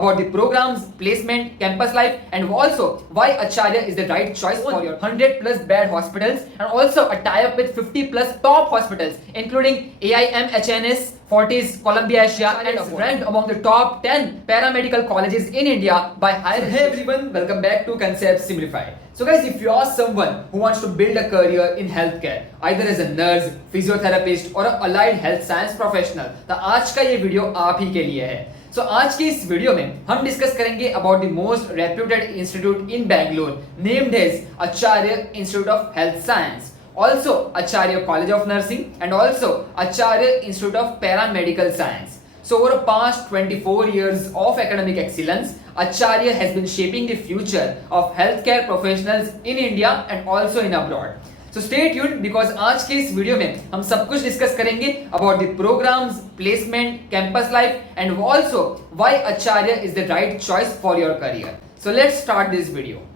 about the programs, placement, campus life, and also why Acharya is the right choice for your 100 plus bed hospitals, and also a tie-up with 50 plus top hospitals, including AIM, HNS, Fortis, Columbia Asia, and is ranked among the top 10 paramedical colleges in India by higher. Hey everyone, welcome back to Concept Simplified. So guys, if you are someone who wants to build a career in healthcare, either as a nurse, physiotherapist or a allied health science professional, तो आज का ये video आप ही के लिए है. So आज की इस वीडियो में हम डिस्कस करेंगे about the most reputed institute in Bangalore named as Acharya institute of health science, also Acharya College of Nursing, and also Acharya Institute of Paramedical Science. So over the past 24 years of academic excellence, Acharya has been shaping the future of healthcare professionals in India and also in abroad. So stay tuned because आज के इस video में हम सब कुछ discuss करेंगे about the programs, placement, campus life, and also why Acharya is the right choice for your career. So let's start this video.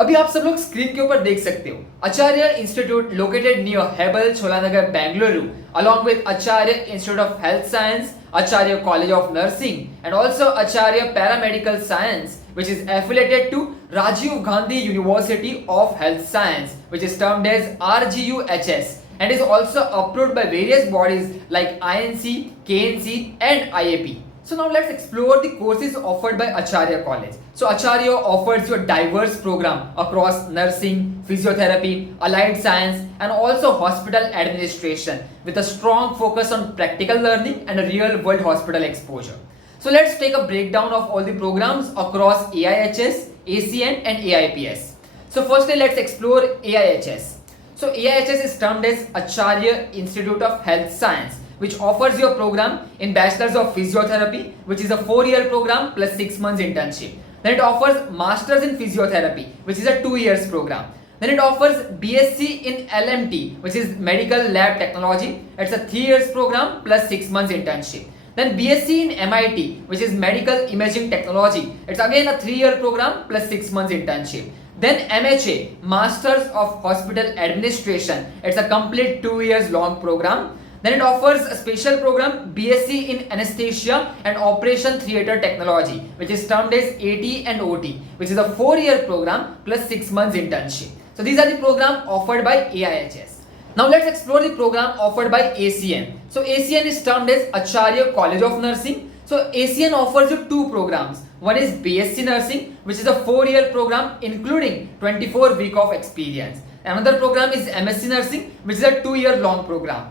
अभी आप सब लोग स्क्रीन के ऊपर देख सकते हो Acharya institute located near Hebbal Cholanagar Bengaluru along with Acharya Institute of Health Science, Acharya College of Nursing, and also Acharya Paramedical Science, which is affiliated to Rajiv Gandhi University of Health Science, which is termed as RGUHS, and is also approved by various bodies like INC, KNC, and IAP. So now let's explore the courses offered by Acharya College. So Acharya offers you a diverse program across nursing, physiotherapy, allied science, and also hospital administration with a strong focus on practical learning and a real world hospital exposure. So let's take a breakdown of all the programs across AIHS, ACN, and AIPS. So firstly, let's explore AIHS. So AIHS is termed as Acharya Institute of Health Science, which offers your program in Bachelor's of Physiotherapy, which is a 4-year program plus 6 months internship. Then it offers Masters in Physiotherapy, which is a 2 years program. Then it offers BSc in LMT, which is Medical Lab Technology. It's a 3 years program plus 6 months internship. Then BSc in MIT, which is Medical Imaging Technology. It's again a 3-year program plus 6 months internship. Then MHA, Masters of Hospital Administration. It's a complete 2 years long program. Then it offers a special program BSc in Anesthesia and Operation Theatre Technology, which is termed as AT and OT, which is a 4-year program plus 6 months internship. So these are the programs offered by AIHS. Now let's explore the program offered by ACN. So ACN is termed as Acharya College of Nursing. So ACN offers you 2 programs. One is BSc Nursing, which is a 4-year program including 24 weeks of experience. Another program is MSc Nursing, which is a 2-year long program.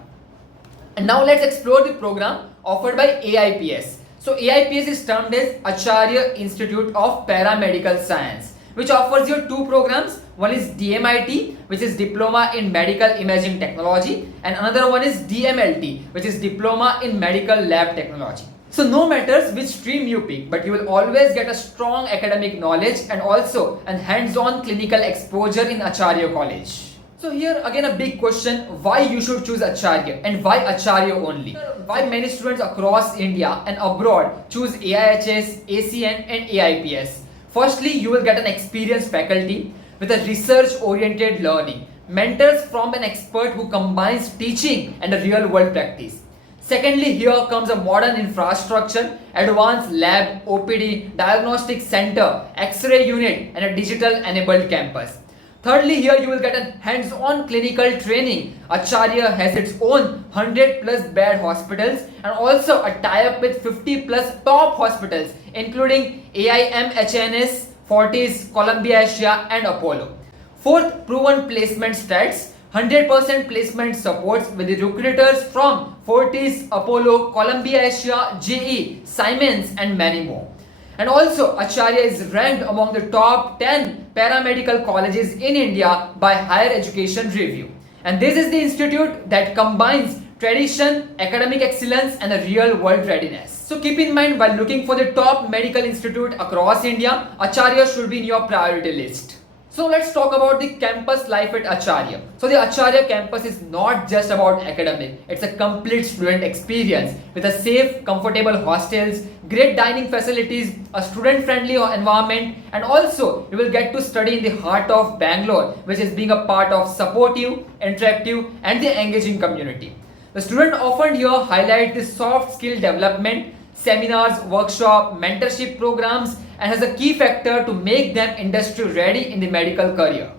And now let's explore the program offered by AIPS. So AIPS is termed as Acharya Institute of Paramedical Science, which offers you 2 programs. One is DMIT, which is Diploma in Medical Imaging Technology, and another one is DMLT, which is Diploma in Medical Lab Technology. So no matters which stream you pick, but you will always get a strong academic knowledge and also an hands-on clinical exposure in Acharya College. So here again a big question, why you should choose Acharya and why Acharya only? Why many students across India and abroad choose AIHS, ACN and AIPS? Firstly, you will get an experienced faculty with a research-oriented learning, mentors from an expert who combines teaching and a real-world practice. Secondly, here comes a modern infrastructure, advanced lab, OPD, diagnostic center, X-ray unit and a digital-enabled campus. Thirdly, here you will get a hands-on clinical training. Acharya has its own 100 plus bed hospitals and also a tie-up with 50 plus top hospitals including AIM, HNS, Fortis, Columbia Asia and Apollo. Fourth, proven placement stats. 100% placement supports with the recruiters from Fortis, Apollo, Columbia Asia, GE, Siemens and many more. And also Acharya is ranked among the top 10 paramedical colleges in India by Higher Education Review. And this is the institute that combines tradition, academic excellence and a real world readiness. So keep in mind while looking for the top medical institute across India, Acharya should be in your priority list. So let's talk about the campus life at Acharya. So the Acharya campus is not just about academic, it's a complete student experience with a safe, comfortable hostels, great dining facilities, a student-friendly environment, and also you will get to study in the heart of Bangalore, which is being a part of supportive, interactive, and the engaging community. The student often here highlight the soft skill development, seminars, workshop, mentorship programs, and has a key factor to make them industry ready in the medical career.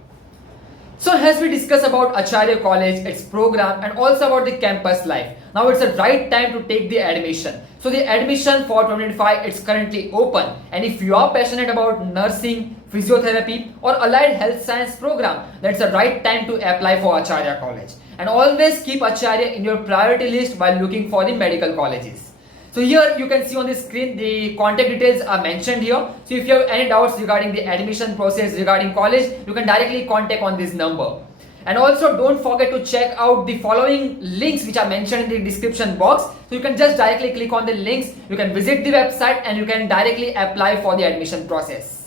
So as we discuss about Acharya College, its program, and also about the campus life, now it's the right time to take the admission. So the admission for 2025 it's currently open, and if you are passionate about nursing, physiotherapy, or allied health science program, that's the right time to apply for Acharya College. And always keep Acharya in your priority list while looking for the medical colleges. So here you can see on the screen the contact details are mentioned here. So if you have any doubts regarding the admission process regarding college, you can directly contact on this number. And also don't forget to check out the following links which are mentioned in the description box. So you can just directly click on the links, you can visit the website and you can directly apply for the admission process.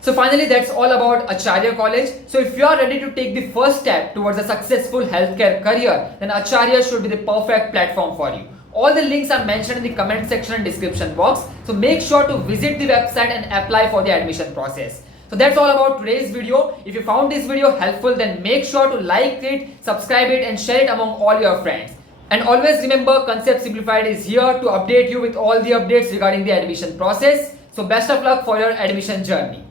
So finally, that's all about Acharya College. So if you are ready to take the first step towards a successful healthcare career, then Acharya should be the perfect platform for you. All the links are mentioned in the comment section and description box. So make sure to visit the website and apply for the admission process. So that's all about today's video. If you found this video helpful, then make sure to like it, subscribe it and share it among all your friends. And always remember, Concept Simplified is here to update you with all the updates regarding the admission process. So best of luck for your admission journey.